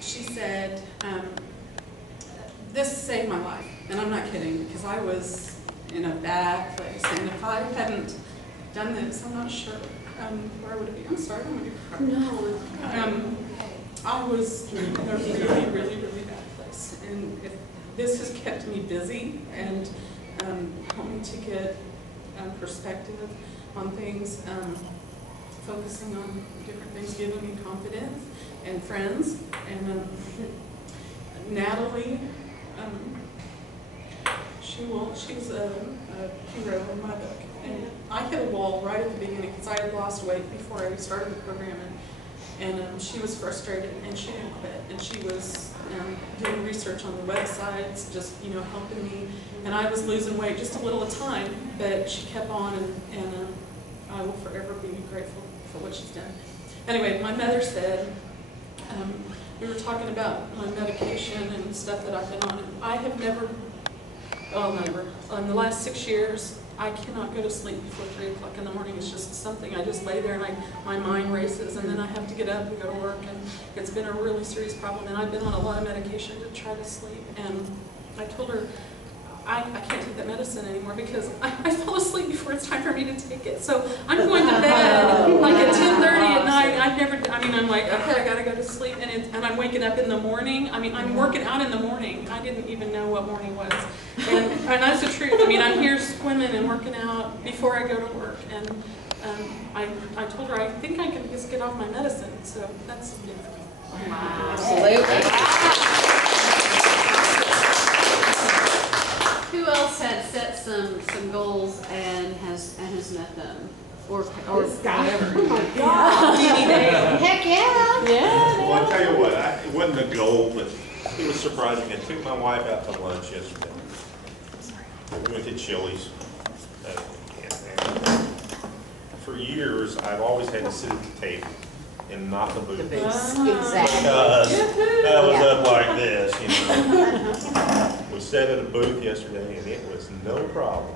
she said, this saved my life. And I'm not kidding, because I was in a bad place. And if I hadn't done this, I'm not sure where would it be. I'm sorry, I'm going to cry. No. I was in a really, really, really bad place. And if this has kept me busy and helped me to get perspective on things, focusing on different things, giving me confidence and friends. And Natalie, she's a hero in my book. And I hit a wall right at the beginning because I had lost weight before I started the program. And she was frustrated, and she didn't quit. And she was doing research on the websites, just helping me. And I was losing weight just a little at a time, but she kept on, and I will forever be grateful for what she's done. Anyway, my mother said, we were talking about my medication and stuff that I've been on. And I have never, in the last 6 years, I cannot go to sleep before 3 o'clock in the morning. It's just something. I just lay there and my mind races, and then I have to get up and go to work, and it's been a really serious problem. And I've been on a lot of medication to try to sleep. And I told her, I can't take that medicine anymore because I fall asleep before it's time for me to take it. So I'm going to bed like at 10:30 at night. I'm like, okay, I gotta go to sleep, and I'm waking up in the morning. I'm working out in the morning. I didn't even know what morning was. And that's the truth. I'm here swimming and working out before I go to work. And I told her, I think I can just get off my medicine. So that's beautiful. Wow. Absolutely. Who else had set some goals and has met them? Or whatever. Oh my God. Heck yeah. Yeah. Well, I'll tell you what, it wasn't a goal, but it was surprising. I took my wife out to lunch yesterday. We went to Chili's. For years, I've always had to sit at the table and not the booth. Exactly. Because I was up like this, We sat at a booth yesterday, and it was no problem.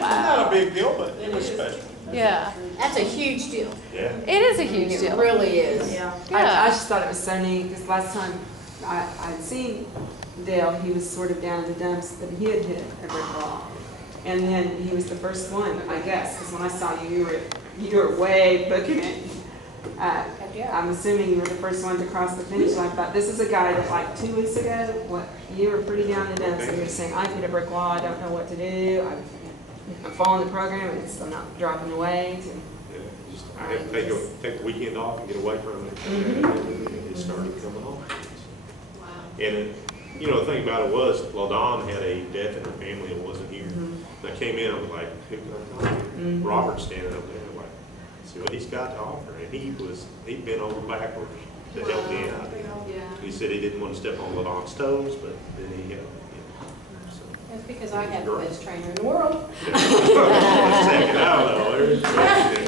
Not a big deal, but it was special. Yeah. That's a huge deal. Yeah. It is a huge It deal. really is. Yeah. Yeah. I just thought it was so neat because last time I'd seen Dale, he was sort of down in the dumps, but he had hit a brick wall. And then he was the first one, I guess, because when I saw you, you were way booking it. I'm assuming you were the first one to cross the finish line. I thought, this is a guy that like 2 weeks ago, you were pretty down in the dumps, and you were saying, I've hit a brick wall, I don't know what to do, I'm following the program, and I'm not dropping the weight. I had to take the weekend off and get away from it. And it started coming on. Wow. And the thing about it was, LaDon had a death in her family and wasn't here. And I came in, I was like, who can I talk to? Robert's standing up there. I'm like, see what he's got to offer. And he'd been over backwards to help me out. Yeah. He said he didn't want to step on LaDon's toes, but then he helped. That's because I have the best trainer in the world.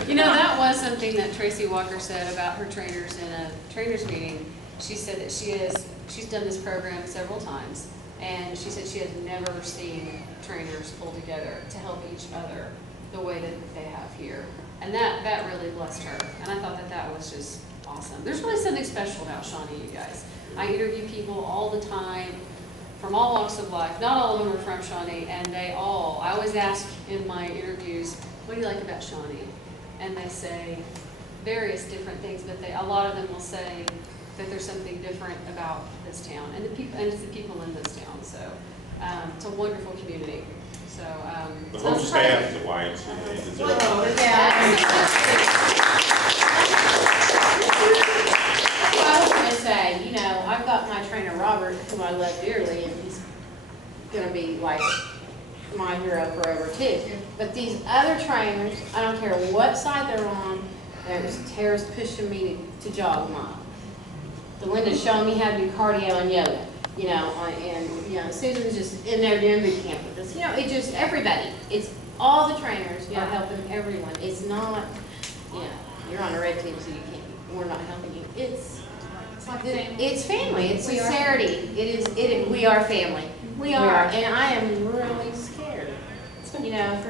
That was something that Tracy Walker said about her trainers in a trainers meeting. She said that she's done this program several times, and she said she has never seen trainers pull together to help each other the way that they have here. And that really blessed her. And I thought that was just awesome. There's really something special about Shawnee, you guys. I interview people all the time from all walks of life. Not all of them are from Shawnee, and I always ask in my interviews, what do you like about Shawnee? And they say various different things, but a lot of them will say that there's something different about this town, and it's the people in this town. So it's a wonderful community. So The whole staff is white. I was going to say, I've got my trainer Robert, whom I love dearly, and he's going to be like my hero forever too. But these other trainers, I don't care what side they're on, Tara's pushing me to jog a mile. Belinda's showing me how to do cardio and yoga. And Susan's just in there doing boot camp with us. It just everybody. It's all the trainers are helping everyone. It's not, you're on a red team, so you can't. We're not helping you. It's family. It's sincerity. We are family. We are, and I am really scared. For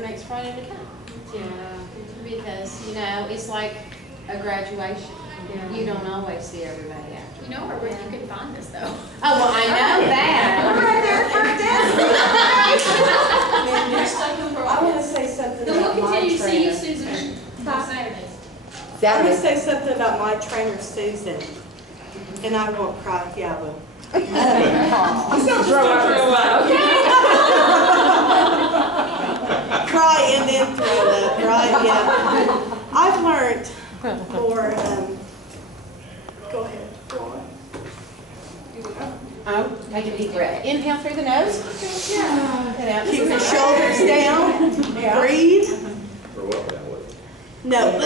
next Friday to come. Yeah, because, you know, it's like a graduation. You don't always see everybody after. You know where you can find us though. Oh, well, I know that. Right there at front desk. I want to say something Then we'll about my continue to see you, trainer. Susan, on Saturdays. I want to say something about my trainer, Susan, and I won't cry, yeah, I will. Cry and then throw up, right, yeah. I've learned more, go ahead, go on. Oh, take a deep breath. Inhale through the nose. Yeah. And out Keep through your the shoulders down, Yeah. breathe. Grow up that way. No. I'm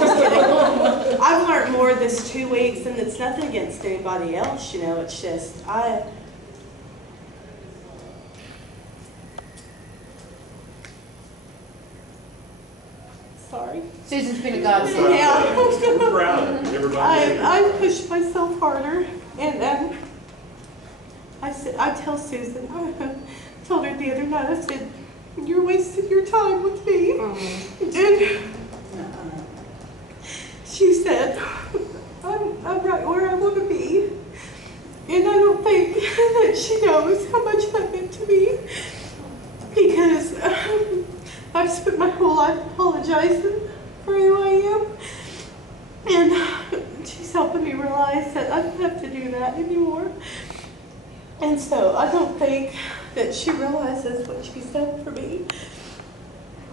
just kidding. I've learned more this 2 weeks, and it's nothing against anybody else, you know, it's just, sorry. Susan's been a godsend. Yeah. We're proud of everybody. I pushed myself harder, and I tell Susan, I told her the other night, I said, you're wasting your time with me. And she said, I'm right where I want to be. And I don't think that she knows how much that meant to me, because I've spent my whole life apologizing for who I am. And she's helping me realize that I don't have to do that anymore. And so I don't think that she realizes what she's done for me.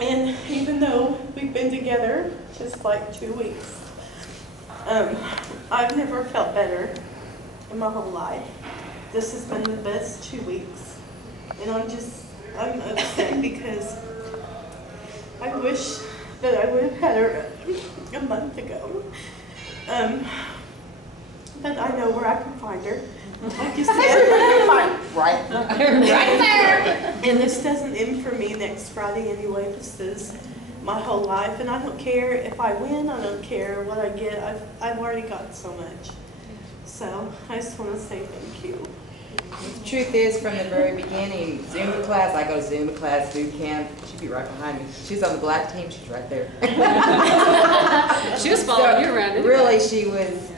And even though we've been together just like 2 weeks, I've never felt better in my whole life. This has been the best 2 weeks. And I'm upset because I wish that I would have had her a month ago. But I know where I can find her. Like you said, Right there. and this doesn't end for me next Friday anyway. This is my whole life, and I don't care if I win. I don't care what I get. I've already got so much. So I just want to say thank you. The truth is, from the very beginning, Zumba class, I go to Zumba class, boot camp, she'd be right behind me. She's on the black team, she's right there. She was following you around anyway. Really, she was,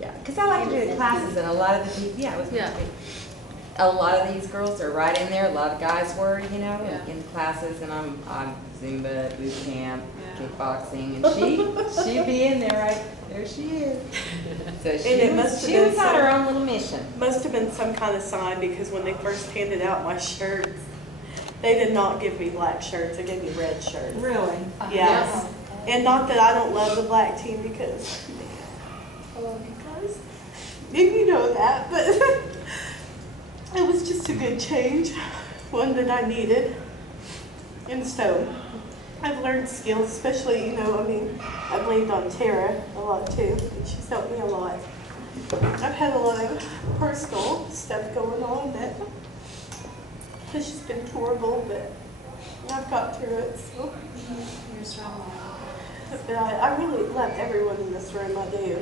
yeah, because I like to do the classes, and a lot of the people, yeah, it was Yeah. a lot of these girls are right in there, a lot of guys were, you know, Yeah. in the classes, and I'm Zumba, boot camp, Yeah. kickboxing, and she'd be in there, right, there she is. So it must have she been was on some- her own little mission. Must have been some kind of sign, because when they first handed out my shirts, they did not give me black shirts. They gave me red shirts. Really? Yes. And not that I don't love the black team, because I love you guys. And you know that, but it was just a good change, one that I needed. And so I've learned skills, especially, you know, I mean, I've leaned on Tara a lot too, and she's helped me a lot. I've had a lot of personal stuff going on that has just been horrible, but I've got through it, so. You're strong. But I really love everyone in this room, I do.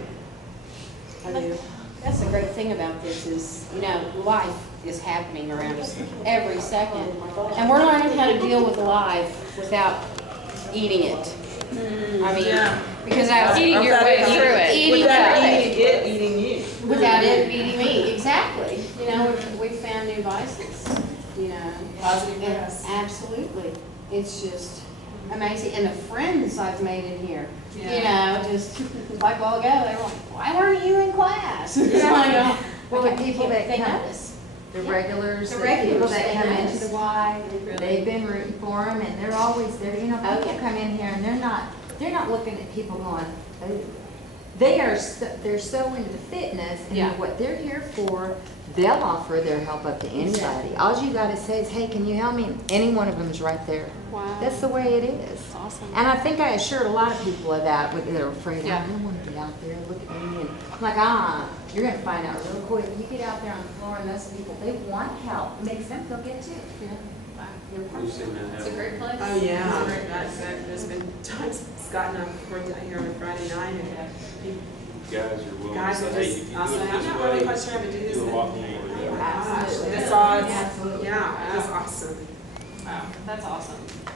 I do. That's the great thing about this is, you know, life is happening around us every second. And we're learning how to deal with life without eating it. I mean, because I was Eating your way through it. Eating Without it. eating you. Without it eating me, exactly. You know, we've found new vices, you know. Positive And yes. absolutely. It's just amazing. And the friends I've made in here, you Yeah. know, just like a while ago, they were like, why weren't you in class? It's like, Well, the okay, people that they come- notice. The regulars, The the people regulars, that they come know. into the Y, Really? they've been rooting for them, and they're always there. You know, Oh, people yeah. come in here and they're not looking at people going, oh. They're so into the fitness and Yeah. what they're here for. They'll offer their help up to anybody. All you gotta say is, hey, can you help me? Any one of them is right there. Wow. That's the way it is. That's awesome. And I think I assured a lot of people of that, but they're afraid, Yeah. I don't want to get out there, look at me, and I'm like, you're gonna find out real quick. You get out there on the floor, and those people, they want help. It makes them feel good too. Yeah. Wow. You're We've seen that It's a happen. great place. Oh, yeah, there's been times Scott and I've worked out here on a Friday night, and people, Guys are willing to guys say, will hey, just, if you I'll do say, it I'm this not really way, quite sure how to do this. you'll And, walk oh in. my gosh, Absolutely. that's all, Absolutely. yeah, that's awesome. Wow, that's awesome.